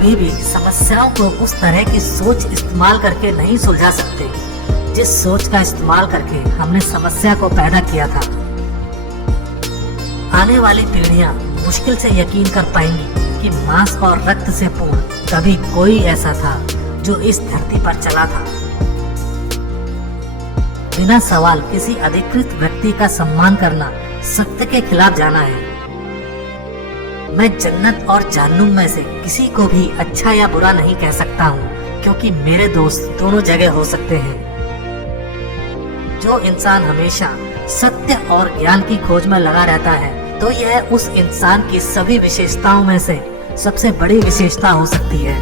कभी भी समस्याओं को उस तरह की सोच इस्तेमाल करके नहीं सुलझा सकते जिस सोच का इस्तेमाल करके हमने समस्या को पैदा किया था। आने वाली पीढ़ियां मुश्किल से यकीन कर पाएंगी कि मांस और रक्त से पूर्ण कभी कोई ऐसा था जो इस धरती पर चला था। बिना सवाल किसी अधिकृत व्यक्ति का सम्मान करना सत्य के खिलाफ जाना है। मैं जन्नत और जहन्नुम में से किसी को भी अच्छा या बुरा नहीं कह सकता हूँ, क्योंकि मेरे दोस्त दोनों जगह हो सकते हैं। जो इंसान हमेशा सत्य और ज्ञान की खोज में लगा रहता है, तो यह उस इंसान की सभी विशेषताओं में से सबसे बड़ी विशेषता हो सकती है।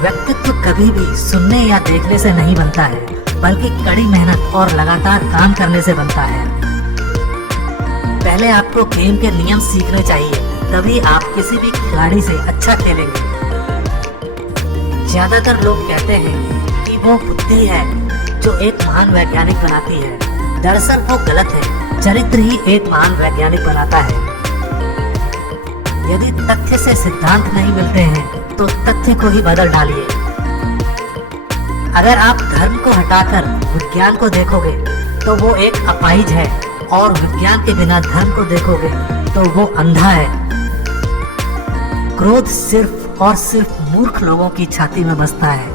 व्यक्तित्व कभी भी सुनने या देखने से नहीं बनता है, बल्कि कड़ी मेहनत और लगातार काम करने से बनता है। पहले आपको गेम के नियम सीखने चाहिए, तभी आप किसी भी खिलाड़ी से अच्छा खेलेंगे। ज्यादातर लोग कहते हैं कि वो बुद्धि है जो एक महान वैज्ञानिक बनाती है। दरअसल वो गलत है, चरित्र ही एक महान वैज्ञानिक बनाता है। यदि तथ्य से सिद्धांत नहीं मिलते हैं, तो तथ्य को ही बदल डालिए। अगर आप धर्म को हटाकर विज्ञान को देखोगे, तो वो एक अपाहिज है, और विज्ञान के बिना धर्म को देखोगे तो वो अंधा है। क्रोध सिर्फ और सिर्फ मूर्ख लोगों की छाती में बसता है।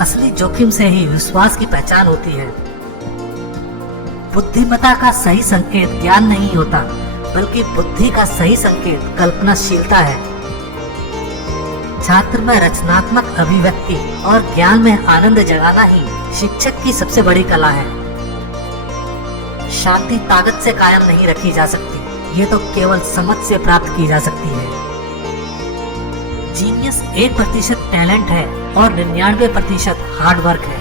असली जोखिम से ही विश्वास की पहचान होती है। बुद्धिमत्ता का सही संकेत ज्ञान नहीं होता, बल्कि बुद्धि का सही संकेत कल्पनाशीलता है। छात्र में रचनात्मक अभिव्यक्ति और ज्ञान में आनंद जगाना ही शिक्षक की सबसे बड़ी कला है। शांति ताकत से कायम नहीं रखी जा सकती, ये तो केवल समझ से प्राप्त की जा सकती है। जीनियस 1% टैलेंट है और 99% हार्डवर्क है।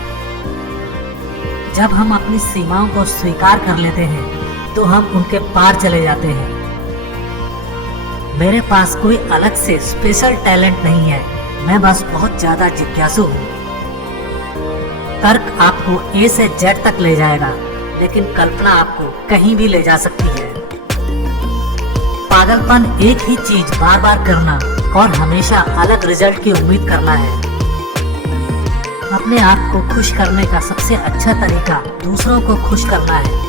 जब हम अपनी सीमाओं को स्वीकार कर लेते हैं, तो हम उनके पार चले जाते हैं। मेरे पास कोई अलग से स्पेशल टैलेंट नहीं है, मैं बस बहुत ज्यादा जिज्ञासु हूँ। तर्क आपको A से Z तक ले जाएगा, लेकिन कल्पना आपको कहीं भी ले जा सकती है। पागलपन एक ही चीज बार बार करना और हमेशा अलग रिजल्ट की उम्मीद करना है। अपने आप को खुश करने का सबसे अच्छा तरीका दूसरों को खुश करना है।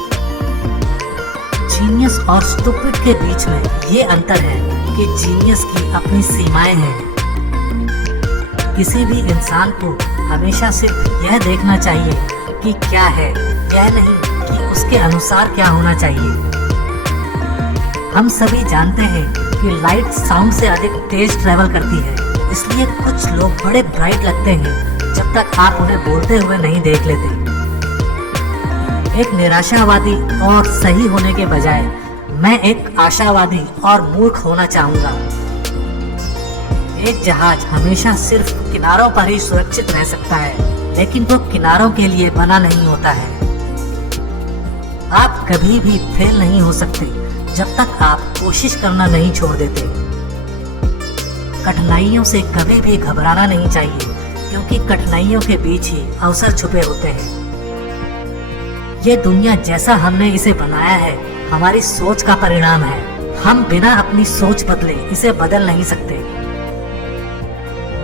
जीनियस और स्टूपिड के बीच में ये अंतर है कि जीनियस की अपनी सीमाएं हैं। किसी भी इंसान को हमेशा सिर्फ यह देखना चाहिए कि क्या है, यह नहीं कि उसके अनुसार क्या होना चाहिए। हम सभी जानते हैं कि लाइट साउंड से अधिक तेज ट्रेवल करती है, इसलिए कुछ लोग बड़े ब्राइट लगते हैं जब तक आप उन्हें बोलते हुए नहीं देख लेते। एक निराशावादी और सही होने के बजाय मैं एक आशावादी और मूर्ख होना चाहूंगा। एक जहाज हमेशा सिर्फ किनारों पर ही सुरक्षित रह सकता है, लेकिन वो किनारों के लिए बना नहीं होता है। आप कभी भी फेल नहीं हो सकते जब तक आप कोशिश करना नहीं छोड़ देते। कठिनाइयों से कभी भी घबराना नहीं चाहिए, क्योंकि कठिनाइयों के बीच ही अवसर छुपे होते हैं। ये दुनिया जैसा हमने इसे बनाया है, हमारी सोच का परिणाम है। हम बिना अपनी सोच बदले इसे बदल नहीं सकते।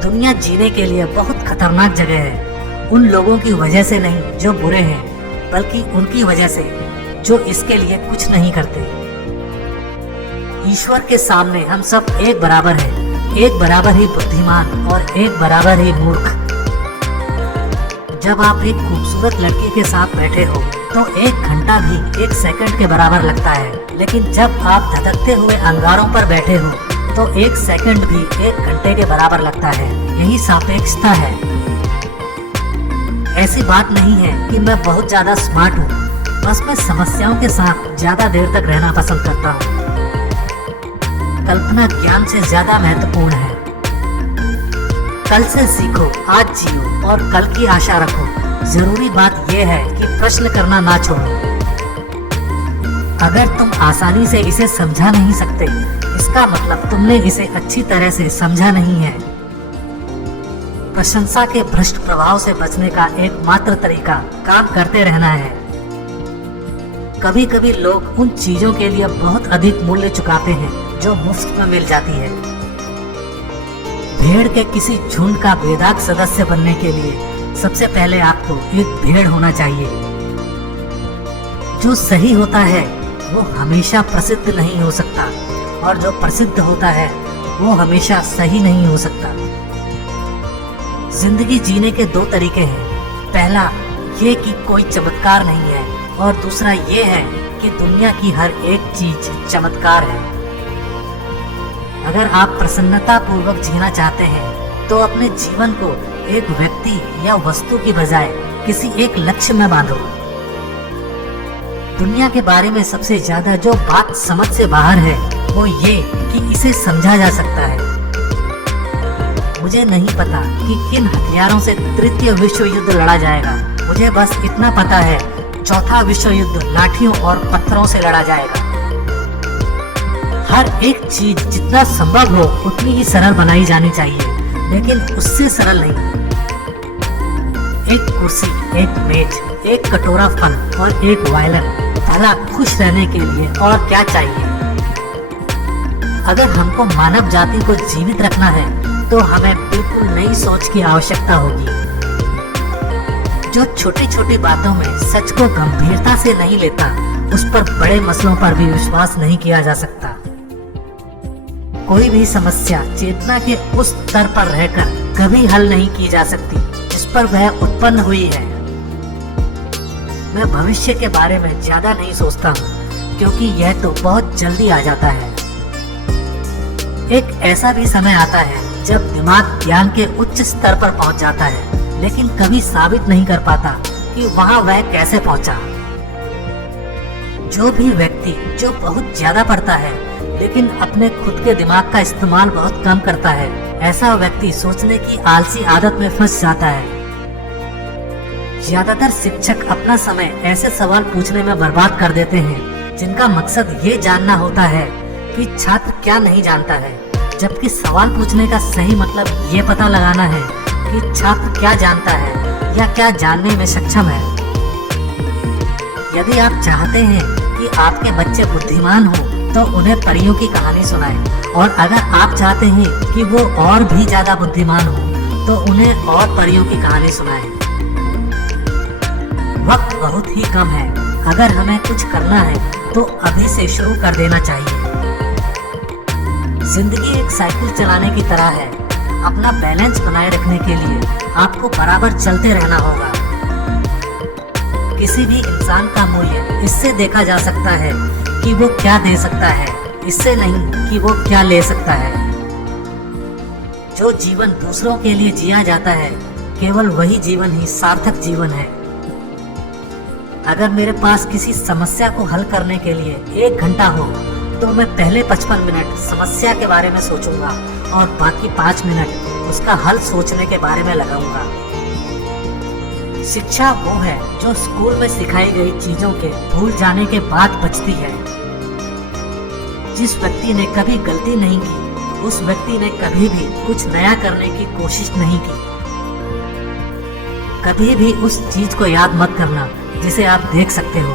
दुनिया जीने के लिए बहुत खतरनाक जगह है, उन लोगों की वजह से नहीं जो बुरे हैं, बल्कि उनकी वजह से जो इसके लिए कुछ नहीं करते। ईश्वर के सामने हम सब एक बराबर हैं, एक बराबर ही बुद्धिमान और एक बराबर ही मूर्ख। जब आप एक खूबसूरत लड़की के साथ बैठे हो, तो 1 घंटा भी 1 सेकंड के बराबर लगता है, लेकिन जब आप धधकते हुए अंगारों पर बैठे हो, तो 1 सेकंड भी 1 घंटे के बराबर लगता है। यही सापेक्षता है। ऐसी बात नहीं है कि मैं बहुत ज्यादा स्मार्ट हूँ, बस मैं समस्याओं के साथ ज्यादा देर तक रहना पसंद करता हूँ। कल्पना ज्ञान से ज्यादा महत्वपूर्ण है। कल से सीखो, आज जियो और कल की आशा रखो। जरूरी बात यह है कि प्रश्न करना ना छोड़ो। अगर तुम आसानी से इसे समझा नहीं सकते, इसका मतलब तुमने इसे अच्छी तरह से समझा नहीं है। प्रशंसा के भ्रष्ट प्रभाव से बचने का एकमात्र तरीका काम करते रहना है। कभी कभी लोग उन चीजों के लिए बहुत अधिक मूल्य चुकाते हैं जो मुफ्त में मिल जाती है। भेड़ के किसी झुंड का बेदाग सदस्य बनने के लिए सबसे पहले आपको एक भेड़ होना चाहिए। जो सही होता है वो हमेशा प्रसिद्ध नहीं हो सकता, और जो प्रसिद्ध होता है वो हमेशा सही नहीं हो सकता। जिंदगी जीने के दो तरीके हैं। पहला ये कि कोई चमत्कार नहीं है, और दूसरा ये है कि दुनिया की हर एक चीज चमत्कार है। अगर आप प्रसन्नता पूर्वक जीना चाहते हैं तो अपने जीवन को एक व्यक्ति या वस्तु की बजाय किसी एक लक्ष्य में बांधो। दुनिया के बारे में सबसे ज्यादा जो बात समझ से बाहर है वो ये कि इसे समझा जा सकता है। मुझे नहीं पता कि किन हथियारों से तृतीय विश्व युद्ध लड़ा जाएगा। मुझे बस इतना पता है, चौथा विश्व युद्ध लाठियों और पत्थरों से लड़ा जाएगा। हर एक चीज जितना संभव हो उतनी ही सरल बनाई जानी चाहिए, लेकिन उससे सरल नहीं। एक कुर्सी, एक मेज, एक कटोरा फल और एक वायलिन, भला खुश रहने के लिए और क्या चाहिए। अगर हमको मानव जाति को जीवित रखना है तो हमें बिल्कुल नई सोच की आवश्यकता होगी। जो छोटी छोटी बातों में सच को गंभीरता से नहीं लेता, उस पर बड़े मसलों पर भी विश्वास नहीं किया जा सकता। कोई भी समस्या चेतना के उस स्तर पर रहकर कभी हल नहीं की जा सकती जिस पर वह उत्पन्न हुई है। मैं भविष्य के बारे में ज्यादा नहीं सोचता हूँ, क्योंकि यह तो बहुत जल्दी आ जाता है। एक ऐसा भी समय आता है जब दिमाग ज्ञान के उच्च स्तर पर पहुंच जाता है, लेकिन कभी साबित नहीं कर पाता कि वहां वह कैसे पहुंचा। जो भी व्यक्ति जो बहुत ज्यादा पढ़ता है लेकिन अपने खुद के दिमाग का इस्तेमाल बहुत कम करता है, ऐसा व्यक्ति सोचने की आलसी आदत में फंस जाता है। ज्यादातर शिक्षक अपना समय ऐसे सवाल पूछने में बर्बाद कर देते हैं जिनका मकसद ये जानना होता है कि छात्र क्या नहीं जानता है, जबकि सवाल पूछने का सही मतलब ये पता लगाना है कि छात्र क्या जानता है या क्या जानने में सक्षम है। यदि आप चाहते हैं कि आपके बच्चे बुद्धिमान हो तो उन्हें परियों की कहानी सुनाएं, और अगर आप चाहते हैं कि वो और भी ज्यादा बुद्धिमान हो तो उन्हें और परियों की कहानी सुनाएं। वक्त बहुत ही कम है। अगर हमें कुछ करना है तो अभी से शुरू कर देना चाहिए। जिंदगी एक साइकिल चलाने की तरह है। अपना बैलेंस बनाए रखने के लिए आपको बराबर चलते रहना होगा। किसी भी इंसान का मूल्य इससे देखा जा सकता है कि वो क्या दे सकता है, इससे नहीं कि वो क्या ले सकता है। जो जीवन दूसरों के लिए जिया जाता है, केवल वही जीवन ही सार्थक जीवन है। अगर मेरे पास किसी समस्या को हल करने के लिए 1 घंटा हो तो मैं पहले 55 मिनट समस्या के बारे में सोचूंगा और बाकी 5 मिनट उसका हल सोचने के बारे में लगाऊंगा। शिक्षा वो है जो स्कूल में सिखाई गई चीजों के भूल जाने के बाद बचती है। जिस व्यक्ति ने कभी गलती नहीं की, उस व्यक्ति ने कभी भी कुछ नया करने की कोशिश नहीं की। कभी भी उस चीज को याद मत करना जिसे आप देख सकते हो।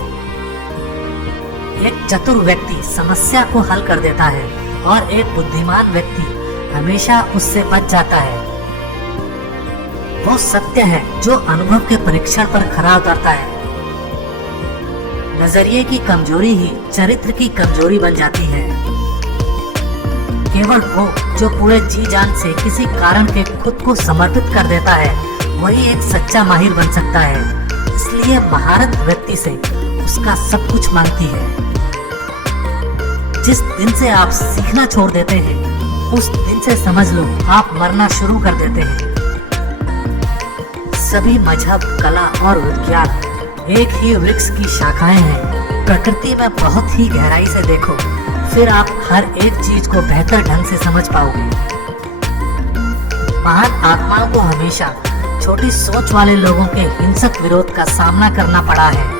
एक चतुर व्यक्ति समस्या को हल कर देता है और एक बुद्धिमान व्यक्ति हमेशा उससे बच जाता है। वो सत्य है जो अनुभव के परीक्षण पर खरा उतरता है। नजरिए की कमजोरी ही चरित्र की कमजोरी बन जाती है। केवल वो जो पूरे जी जान से किसी कारण के खुद को समर्पित कर देता है, वही एक सच्चा माहिर बन सकता है। इसलिए महारत व्यक्ति से उसका सब कुछ मांगती है। जिस दिन से आप सीखना छोड़ देते हैं, उस दिन से समझ लो आप मरना शुरू कर देते हैं। सभी मजहब, कला और विज्ञान एक ही वृक्ष की शाखाएं हैं। प्रकृति में बहुत ही गहराई से देखो, फिर आप हर एक चीज को बेहतर ढंग से समझ पाओगे। महान आत्माओं को हमेशा छोटी सोच वाले लोगों के हिंसक विरोध का सामना करना पड़ा है।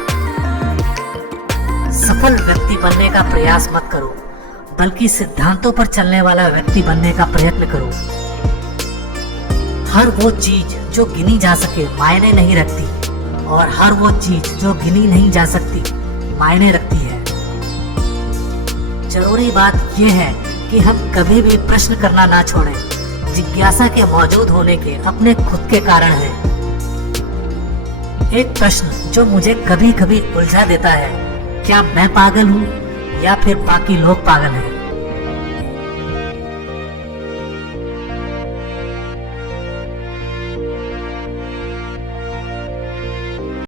सफल व्यक्ति बनने का प्रयास मत करो, बल्कि सिद्धांतों पर चलने वाला व्यक्ति बनने का प्रयत्न करो। हर वो चीज जो गिनी जा सके मायने नहीं रखती, और हर वो चीज जो गिनी नहीं जा सकती मायने रखती है। जरूरी बात यह है कि हम कभी भी प्रश्न करना ना छोड़ें। जिज्ञासा के मौजूद होने के अपने खुद के कारण हैं। एक प्रश्न जो मुझे कभी कभी उलझा देता है, क्या मैं पागल हूँ या फिर बाकी लोग पागल हैं?